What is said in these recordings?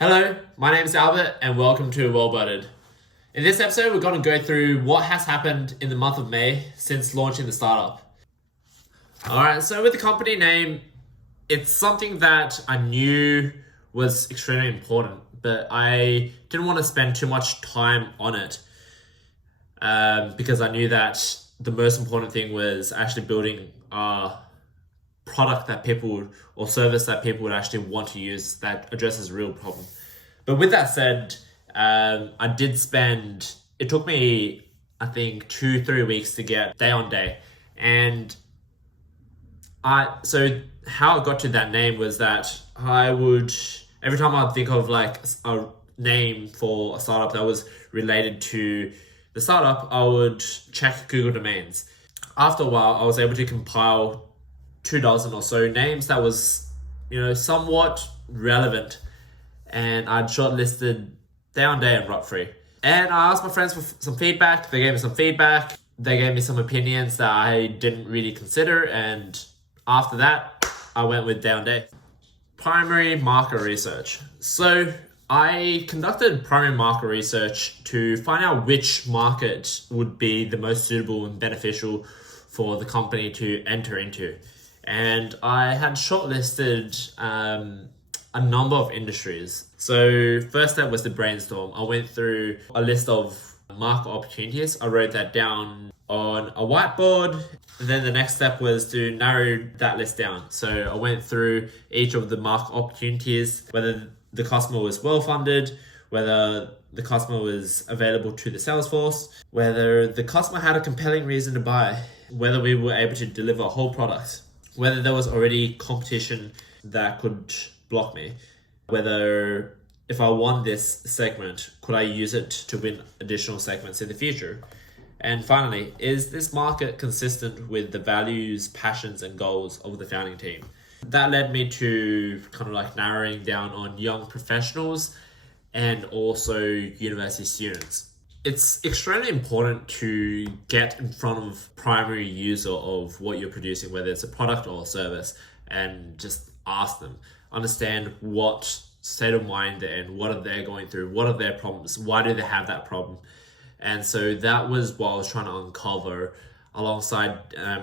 Hello, my name is Albert and welcome to Well Budded. In this episode, we're going to go through what has happened in the month of May since launching the startup. Alright, so with the company name, it's something that I knew was extremely important, but I didn't want to spend too much time on it because I knew that the most important thing was actually building a product that people would, or service that people would actually want to use that addresses a real problem. But with that said, I did spend, it took me, I think 2-3 weeks to get day on day. And so how I got to that name was that I would, every time I'd think of like a name for a startup that was related to the startup, I would check Google domains. After a while, I was able to compile 24 or so names that was, somewhat relevant. And I'd shortlisted Day on Day and Rot Free. And I asked my friends for some feedback. They gave me some feedback. They gave me some opinions that I didn't really consider. And after that, I went with Day on Day. Primary market research. So I conducted primary market research to find out which market would be the most suitable and beneficial for the company to enter into. And I had shortlisted a number of industries. So first step was the brainstorm. I went through a list of market opportunities. I wrote that down on a whiteboard. And then the next step was to narrow that list down. So I went through each of the market opportunities, whether the customer was well-funded, whether the customer was available to the sales force, whether the customer had a compelling reason to buy, whether we were able to deliver a whole product, whether there was already competition that could block me, whether if I won this segment, could I use it to win additional segments in the future? And finally, is this market consistent with the values, passions, and goals of the founding team? That led me to kind of like narrowing down on young professionals and also university students. It's extremely important to get in front of primary user of what you're producing, whether it's a product or a service, and just ask them, understand what state of mind they're in, what are they going through, what are their problems, why do they have that problem? And so that was what I was trying to uncover alongside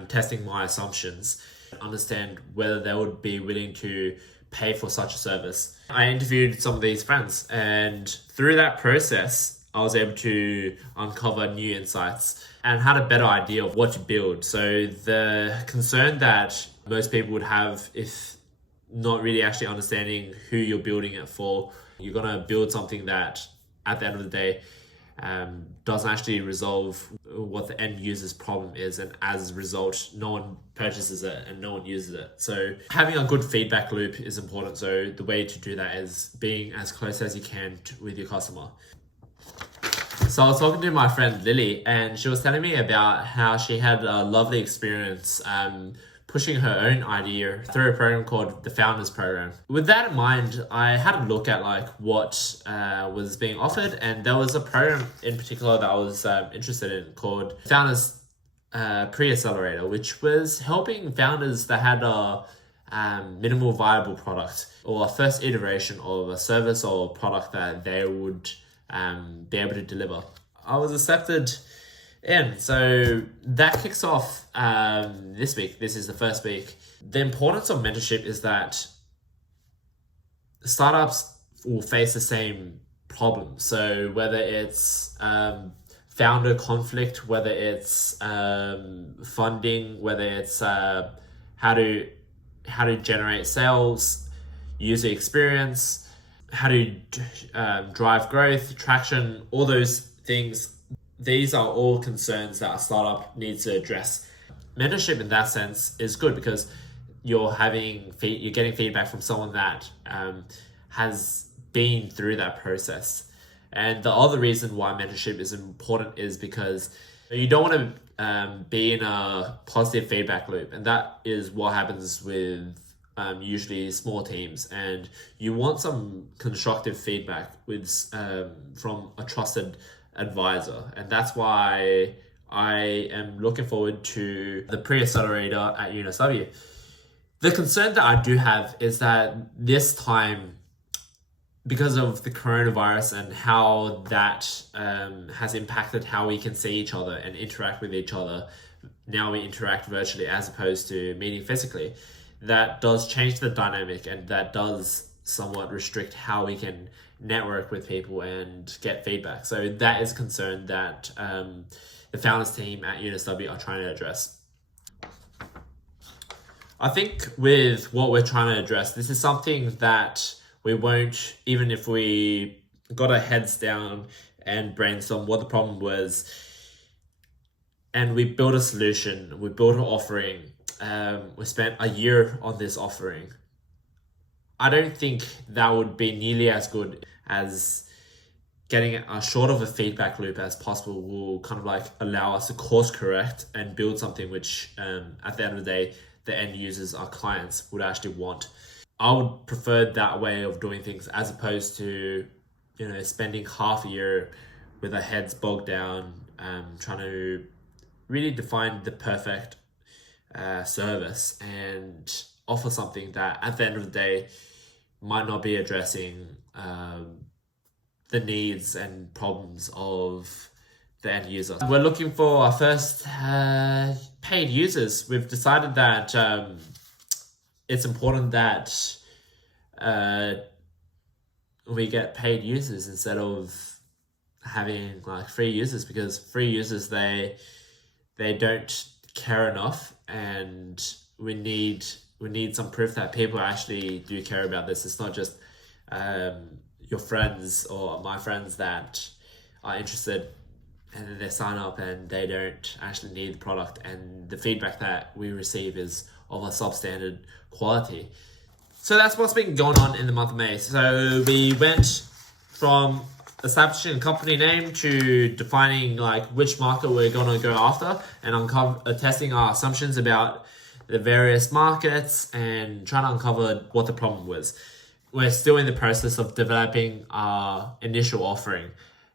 testing my assumptions, understand whether they would be willing to pay for such a service. I interviewed some of these friends, and through that process, I was able to uncover new insights and had a better idea of what to build. So the concern that most people would have if not really actually understanding who you're building it for, you're going to build something that at the end of the day doesn't actually resolve what the end user's problem is, and as a result no one purchases it and no one uses it. So having a good feedback loop is important. So the way to do that is being as close as you can with your customer. So I was talking to my friend Lily, and she was telling me about how she had a lovely experience pushing her own idea through a program called the Founders Program. With that in mind, I had a look at like what was being offered, and there was a program in particular that I was interested in called Founders Pre-Accelerator, which was helping founders that had a minimal viable product or a first iteration of a service or product that they would be able to deliver. I was accepted in, so that kicks off this week. This is the first week. The importance of mentorship is that startups will face the same problem. So whether it's founder conflict, whether it's funding, whether it's how to generate sales, user experience, how to drive growth, traction, all those things. These are all concerns that a startup needs to address. Mentorship in that sense is good because you're getting feedback from someone that has been through that process. And the other reason why mentorship is important is because you don't want to be in a positive feedback loop, and that is what happens with usually small teams, and you want some constructive feedback with from a trusted advisor. And that's why I am looking forward to the Pre-Accelerator at UNSW. The concern that I do have is that this time because of the coronavirus and how that has impacted how we can see each other and interact with each other. Now we interact virtually as opposed to meeting physically. That does change the dynamic, and that does somewhat restrict how we can network with people and get feedback. So that is a concern that the founders team at UNSW are trying to address. I think with what we're trying to address, this is something that we won't, even if we got our heads down and brainstorm what the problem was, and we built a solution, we built an offering, we spent a year on this offering. I don't think that would be nearly as good as getting as short of a feedback loop as possible will kind of like allow us to course correct and build something which at the end of the day, the end users, our clients, would actually want. I would prefer that way of doing things as opposed to, spending half a year with our heads bogged down, trying to really define the perfect service and offer something that at the end of the day might not be addressing the needs and problems of the end user. We're looking for our first paid users. We've decided that it's important that we get paid users instead of having like free users, because free users, they don't care enough, and we need some proof that people actually do care about this. It's not just your friends or my friends that are interested and then they sign up and they don't actually need the product, and the feedback that we receive is of a substandard quality. So that's what's been going on in the month of May. So we went from establishing a company name to defining like which market we're going to go after, and testing our assumptions about the various markets and trying to uncover what the problem was. We're still in the process of developing our initial offering,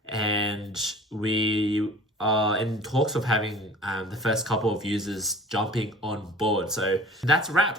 and we are in talks of having the first couple of users jumping on board. So that's a wrap.